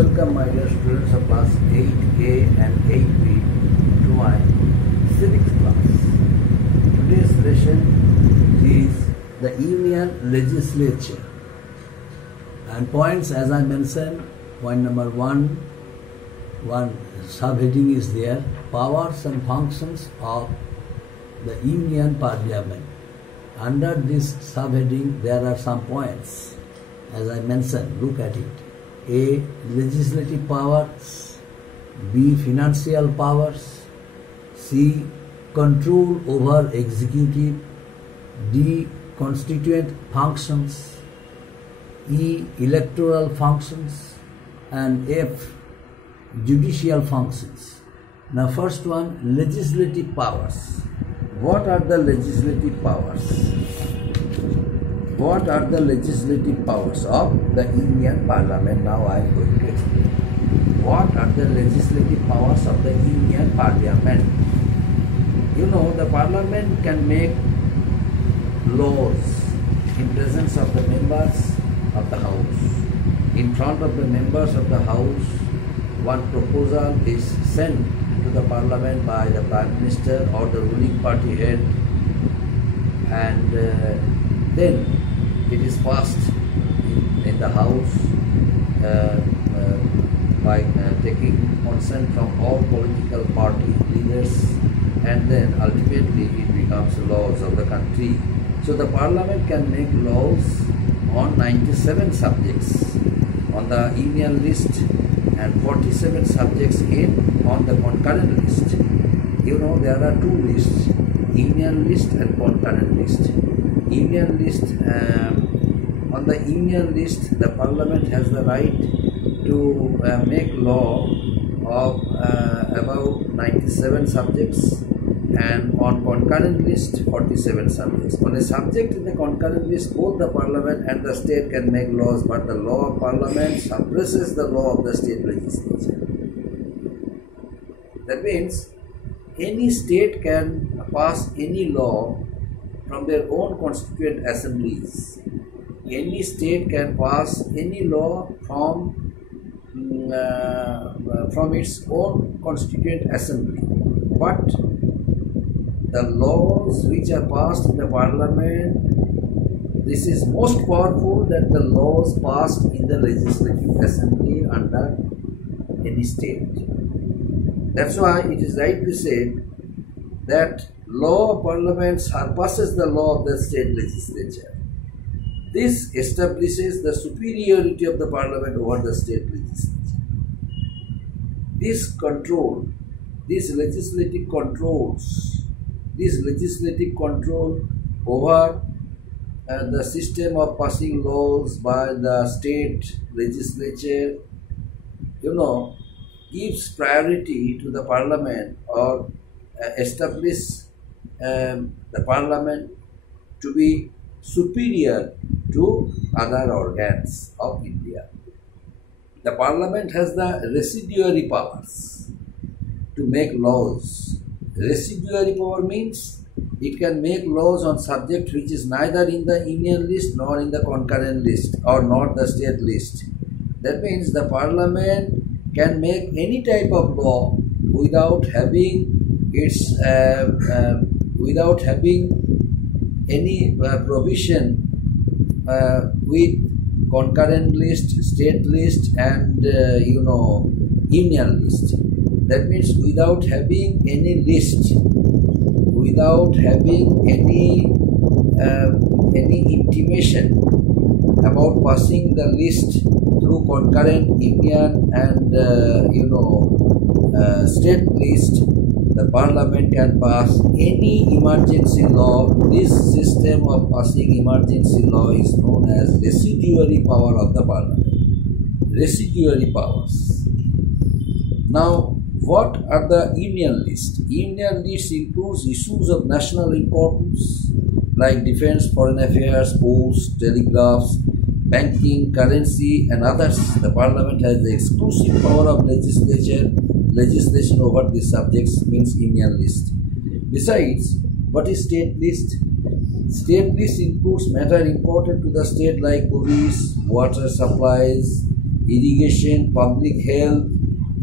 Welcome my dear students of class 8A and 8B to my Civics class. Today's lesson is the Union Legislature, and points as I mentioned. Point number one subheading is there, powers and functions of the Union Parliament. Under this subheading there are some points as I mentioned. Look at it. A. Legislative powers. B. Financial powers. C. Control over executive. D. Constituent functions. E. Electoral functions. And F. Judicial functions. Now first one, legislative powers. What are the legislative powers? What are the legislative powers of the Union Parliament? Now I am going to explain. What are the legislative powers of the Union Parliament? You know, the Parliament can make laws in presence of the members of the House. In front of the members of the House, one proposal is sent to the Parliament by the Prime Minister or the ruling party head, and then it is passed in the House by taking consent from all political party leaders, and then ultimately it becomes laws of the country. So the Parliament can make laws on 97 subjects on the Union list and 47 subjects on the concurrent list. You know, there are two lists, Union list and concurrent list. Union list, on the Union list, the Parliament has the right to make law of about 97 subjects, and on concurrent list 47 subjects. On a subject in the concurrent list, both the Parliament and the state can make laws, but the law of Parliament suppresses the law of the state legislature. That means any state can pass any law from their own constituent assemblies. Any state can pass any law from its own constituent assembly, but the laws which are passed in the Parliament, this is most powerful than the laws passed in the legislative assembly under any state. That's why it is rightly said that law of Parliament surpasses the law of the state legislature. This establishes the superiority of the Parliament over the state legislature. This legislative control over the system of passing laws by the state legislature, you know, gives priority to the Parliament, or establish the Parliament to be superior to other organs of India. The Parliament has the residuary powers to make laws. Residuary power means it can make laws on subject which is neither in the Union list nor in the concurrent list, or not the state list. That means the Parliament can make any type of law without having its any provision with concurrent list, state list, and Union list. That means without having any list, without having any intimation about passing the list through concurrent Union and state list, the Parliament can pass any emergency law. This system of passing emergency law is known as residuary power of the Parliament. Residuary powers. Now, what are the Union list? Union list includes issues of national importance like defense, foreign affairs, posts, telegraphs, banking, currency, and others. The Parliament has the exclusive power of legislation over these subjects, means Union list. Besides, what is state list? State list includes matter important to the state like police, water supplies, irrigation, public health,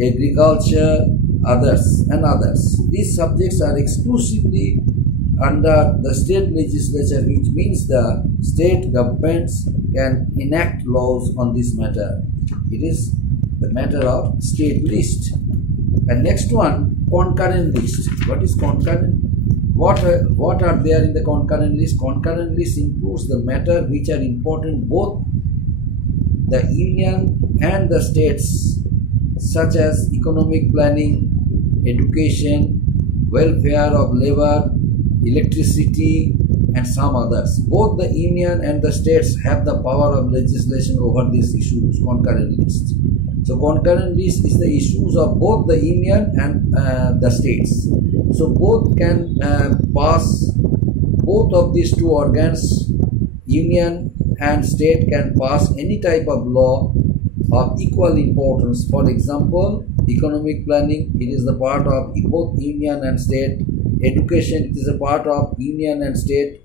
agriculture, others. These subjects are exclusively under the state legislature, which means the state governments can enact laws on this matter. It is the matter of state list. And next one, concurrent list. What is concurrent? What are there in the concurrent list? Concurrent list includes the matter which are important both the union and the states, such as economic planning, education, welfare of labor, electricity, and some others. Both the union and the states have the power of legislation over these issues, concurrent list. So concurrent list is the issues of both the union and the states. So both can pass, both of these two organs, union and state, can pass any type of law of equal importance. For example, economic planning, it is the part of both union and state. Education, it is a part of union and state.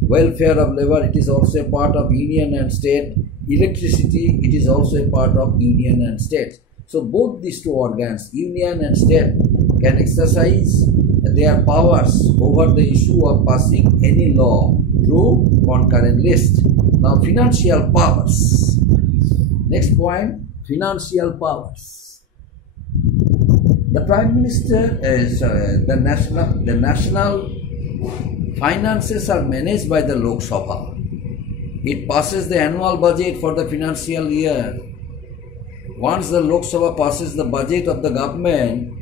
Welfare of labor, it is also a part of union and state. Electricity, it is also a part of union and state. So both these two organs, union and state, can exercise their powers over the issue of passing any law through concurrent list. Now, financial powers. Next point, financial powers. The Prime Minister, the national finances are managed by the Lok Sabha. It passes the annual budget for the financial year. Once the Lok Sabha passes the budget of the government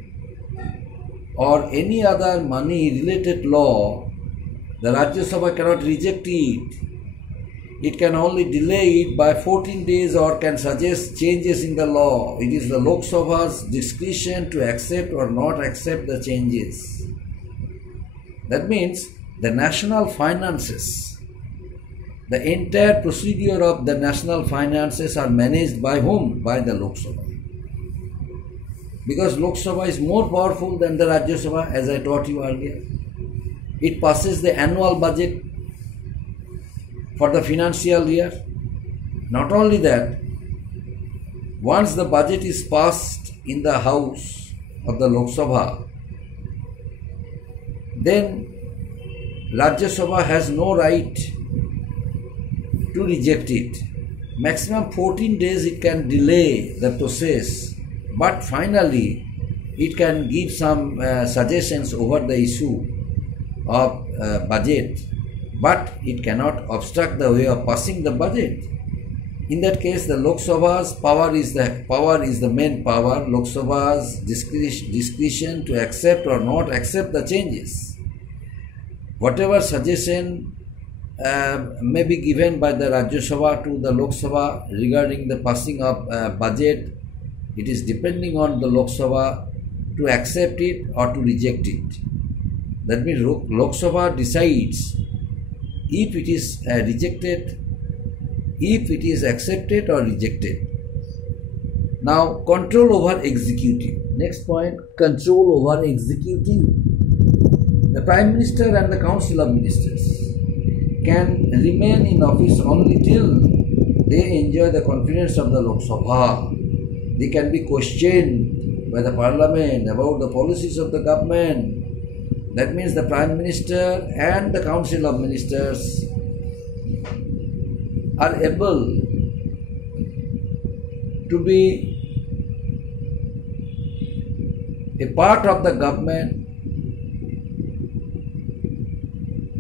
or any other money related law, the Rajya Sabha cannot reject it. It can only delay it by 14 days or can suggest changes in the law. It is the Lok Sabha's discretion to accept or not accept the changes. That means the national finances, the entire procedure of the national finances are managed by whom? By the Lok Sabha. Because Lok Sabha is more powerful than the Rajya Sabha, as I taught you earlier. It passes the annual budget for the financial year. Not only that, once the budget is passed in the house of the Lok Sabha, then Rajya Sabha has no right to reject it. Maximum 14 days it can delay the process, but finally it can give some suggestions over the issue of budget, but it cannot obstruct the way of passing the budget. In that case, the Lok Sabha's power is the main power. Lok Sabha's discretion to accept or not accept the changes. Whatever suggestion may be given by the Rajya Sabha to the Lok Sabha regarding the passing of budget, it is depending on the Lok Sabha to accept it or to reject it. That means Lok Sabha decides if it is rejected, if it is accepted or rejected. Now, control over executive. Next point, control over executive. The Prime Minister and the Council of Ministers can remain in office only till they enjoy the confidence of the Lok Sabha. They can be questioned by the Parliament about the policies of the government. That means the Prime Minister and the Council of Ministers are able to be a part of the government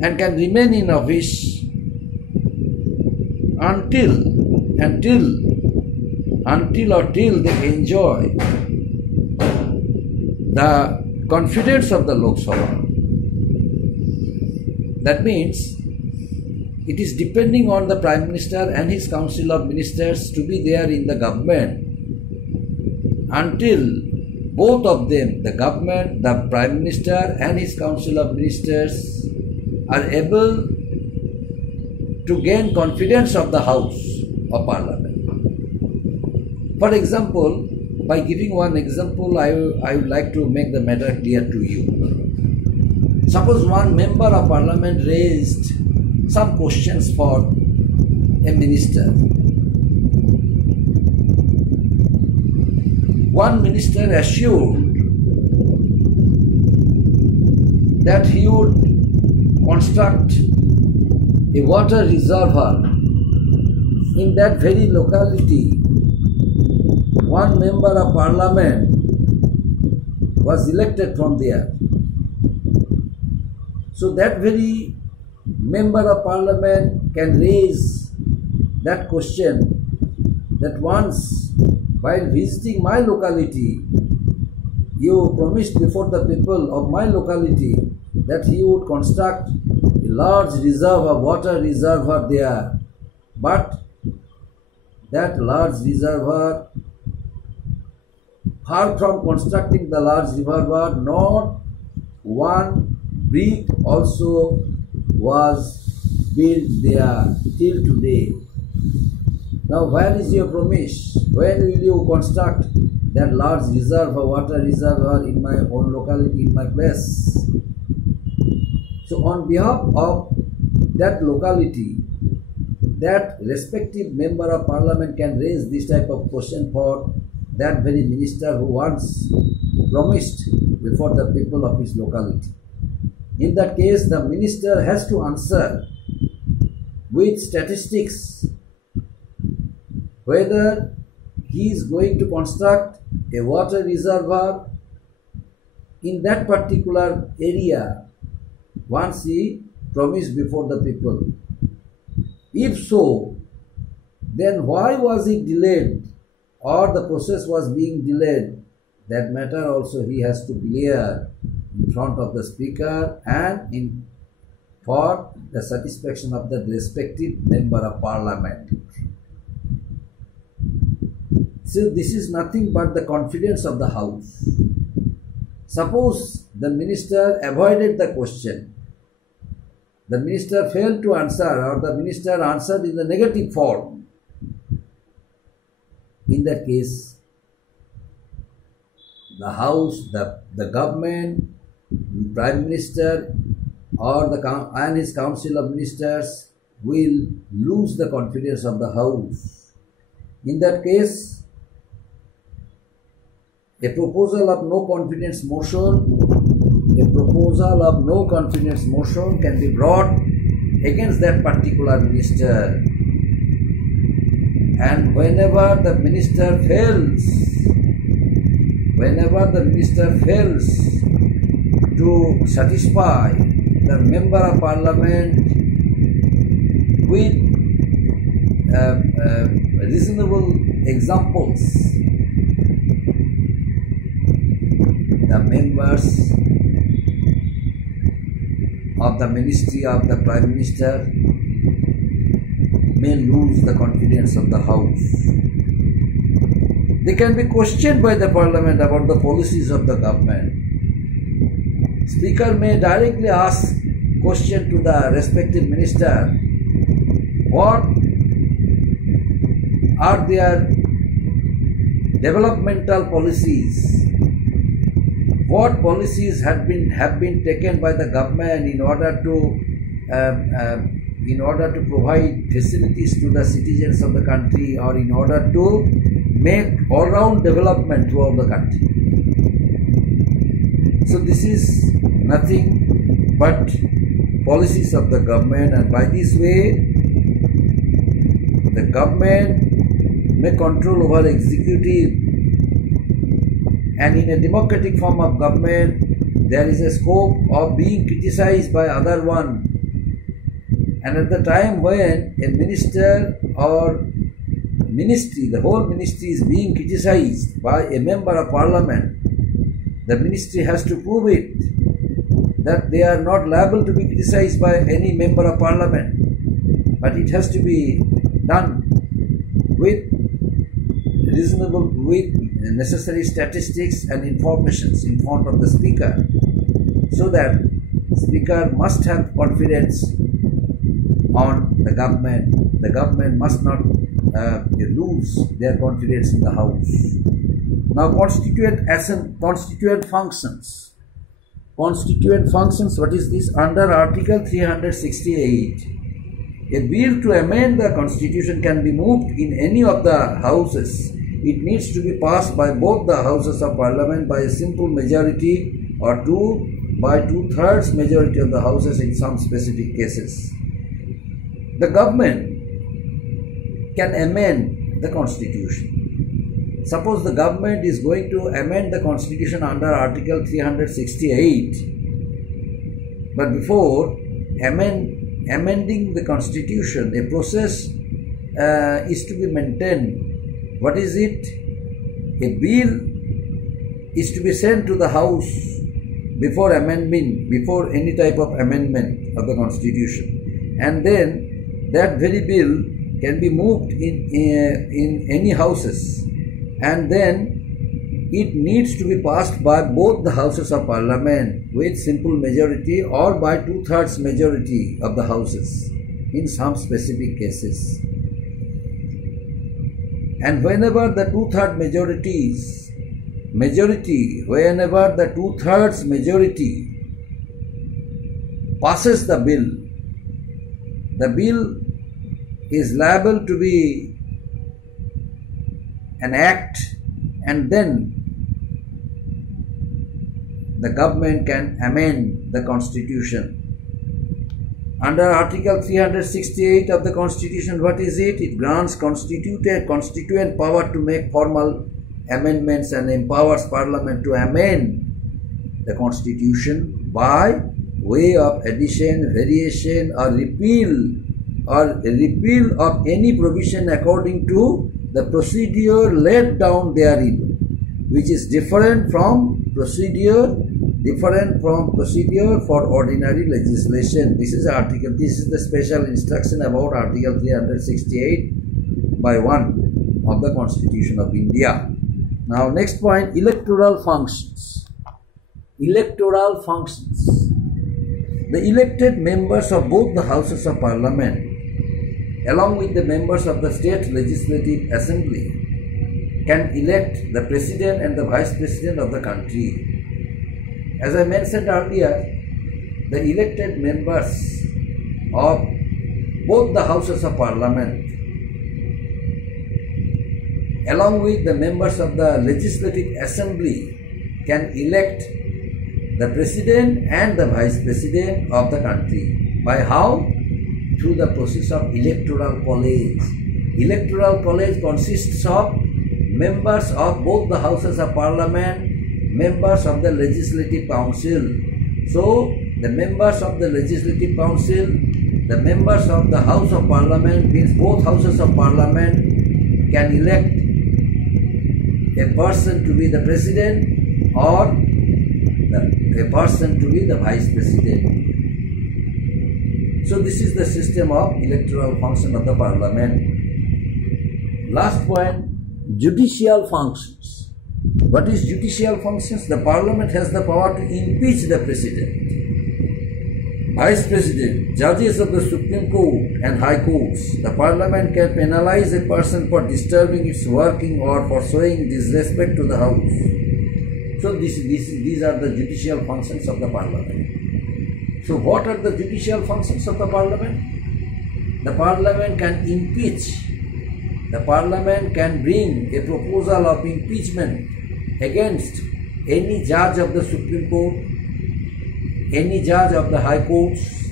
and can remain in office until they enjoy the confidence of the Lok Sabha. That means it is depending on the Prime Minister and his Council of Ministers to be there in the government until both of them, the government, the Prime Minister and his Council of Ministers, are able to gain confidence of the House of Parliament. For example, by giving one example, I would like to make the matter clear to you. Suppose one member of Parliament raised some questions for a minister. one minister assured that he would construct a water reservoir in that very locality. One member of parliament was elected from there. So that very member of parliament can raise that question that once while visiting my locality, you promised before the people of my locality that he would construct a large reservoir, water reservoir there. But that large reservoir, far from constructing the large reservoir, not one brick also was built there till today. Now where is your promise? When will you construct that large reservoir, water reservoir in my own locality, in my place? So on behalf of that locality, that respective member of parliament can raise this type of question for that very minister who once promised before the people of his locality. In that case, the minister has to answer with statistics whether he is going to construct a water reservoir in that particular area once he promised before the people. If so, then why was it delayed or the process was being delayed? That matter also he has to clear in front of the speaker and for the satisfaction of the respective member of parliament. So this is nothing but the confidence of the house. Suppose the minister avoided the question, the minister failed to answer, or the minister answered in the negative form. In that case, the house, the government, prime minister and his council of ministers will lose the confidence of the house. In that case, a proposal of no confidence motion can be brought against that particular minister. And whenever the minister fails to satisfy the member of parliament with reasonable examples, the members of the ministry of the prime minister may lose the confidence of the house. They can be questioned by the parliament about the policies of the government. Speaker may directly ask question to the respective minister, what are their developmental policies? What policies have been taken by the government in order to provide facilities to the citizens of the country, or in order to make all-round development throughout the country? So this is nothing but policies of the government, and by this way the government may control over executive. And in a democratic form of government, there is a scope of being criticized by other one. And at the time when a minister or ministry, the whole ministry is being criticized by a member of parliament, the ministry has to prove it, that they are not liable to be criticized by any member of parliament. But it has to be done with necessary statistics and informations in front of the speaker, so that the speaker must have confidence on the government. The government must not lose their confidence in the house. Now, constituent functions. Constituent functions, what is this? Under Article 368, a bill to amend the constitution can be moved in any of the houses it needs to be passed by both the houses of parliament by a simple majority or by 2/3 majority of the houses in some specific cases. The government can amend the constitution. Suppose the government is going to amend the constitution under Article 368, but before amending the constitution, a process is to be maintained. What is it? A bill is to be sent to the House before any type of amendment of the constitution, and then that very bill can be moved in any houses, and then it needs to be passed by both the houses of parliament with simple majority or by 2/3 majority of the houses in some specific cases. And whenever the 2/3 majority passes the bill is liable to be an act, and then the government can amend the constitution. Under Article 368 of the Constitution, what is it? It grants constituent power to make formal amendments and empowers Parliament to amend the Constitution by way of addition, variation or repeal of any provision according to the procedure laid down therein, which is different from procedure for ordinary legislation. This is the special instruction about Article 368 by 1 of the Constitution of India. Now next point, electoral functions. Electoral functions. The elected members of both the houses of parliament, along with the members of the state legislative assembly, can elect the president and the vice president of the country. As I mentioned earlier, the elected members of both the houses of parliament, along with the members of the legislative assembly, can elect the president and the vice president of the country. By how? Through the process of electoral college. Electoral college consists of members of both the houses of parliament, members of the legislative council. So the members of the legislative council, the members of the house of parliament, means both houses of parliament can elect a person to be the president or a person to be the vice president. So this is the system of electoral function of the parliament. Last point, judicial functions. What is judicial functions? The parliament has the power to impeach the president, vice president, judges of the Supreme Court and High Courts. The parliament can penalize a person for disturbing its working or for showing disrespect to the house. So these are the judicial functions of the parliament. So what are the judicial functions of the parliament? The parliament can impeach. The parliament can bring a proposal of impeachment against any judge of the Supreme Court, any judge of the High Courts,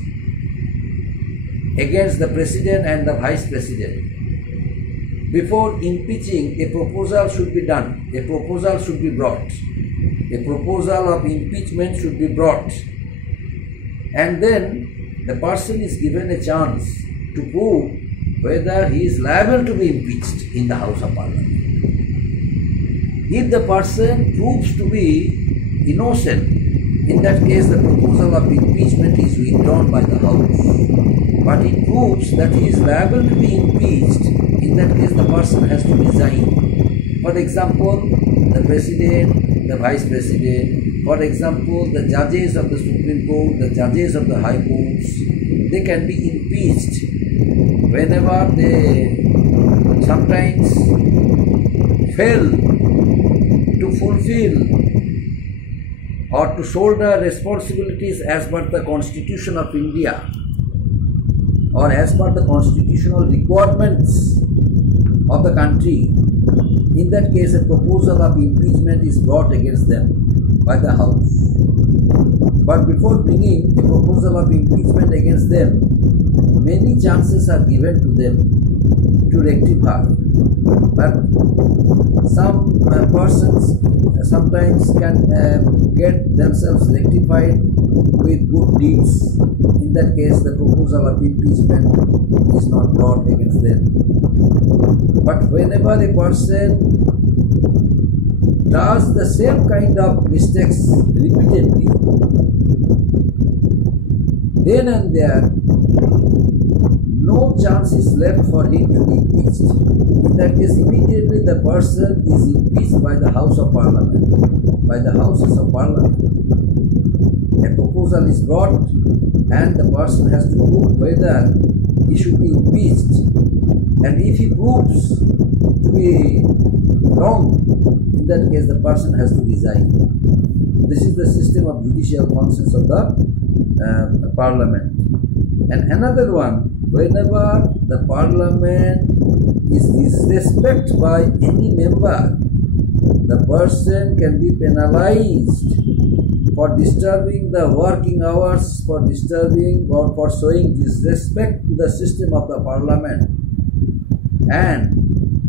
against the president and the vice president. Before impeaching, a proposal should be done, a proposal should be brought, a proposal of impeachment should be brought, and then the person is given a chance to prove whether he is liable to be impeached in the House of Parliament. If the person proves to be innocent, in that case the proposal of impeachment is withdrawn by the House. But it proves that he is liable to be impeached, in that case the person has to resign. For example, the president, the vice president, for example, the judges of the Supreme Court, the judges of the High Courts, they can be impeached whenever they sometimes fail to fulfill or to shoulder responsibilities as per the Constitution of India or as per the constitutional requirements of the country. In that case, a proposal of impeachment is brought against them by the House. But before bringing a proposal of impeachment against them, many chances are given to them to rectify. But some persons sometimes can get themselves rectified with good deeds. In that case, the proposal of impeachment is not brought against them. But whenever a person does the same kind of mistakes repeatedly, then and there, no chance is left for him to be impeached. In that case, immediately the person is impeached by the House of Parliament, by the Houses of Parliament. A proposal is brought and the person has to prove whether he should be impeached. And if he proves to be wrong, in that case the person has to resign. This is the system of judicial functions of the Parliament. And another one, whenever the Parliament is disrespected by any member, the person can be penalized for disturbing the working hours, for disturbing or for showing disrespect to the system of the Parliament, and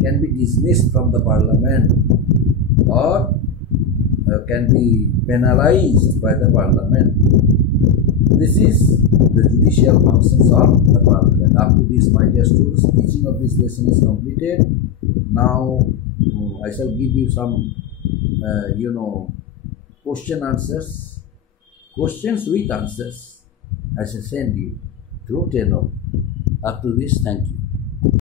can be dismissed from the Parliament or can be penalized by the Parliament. This is the judicial functions of the Parliament. Up to this, my dear students, teaching of this lesson is completed. Now I shall give you some question answers, questions with answers. I shall send you through Tenor. Up to this, thank you.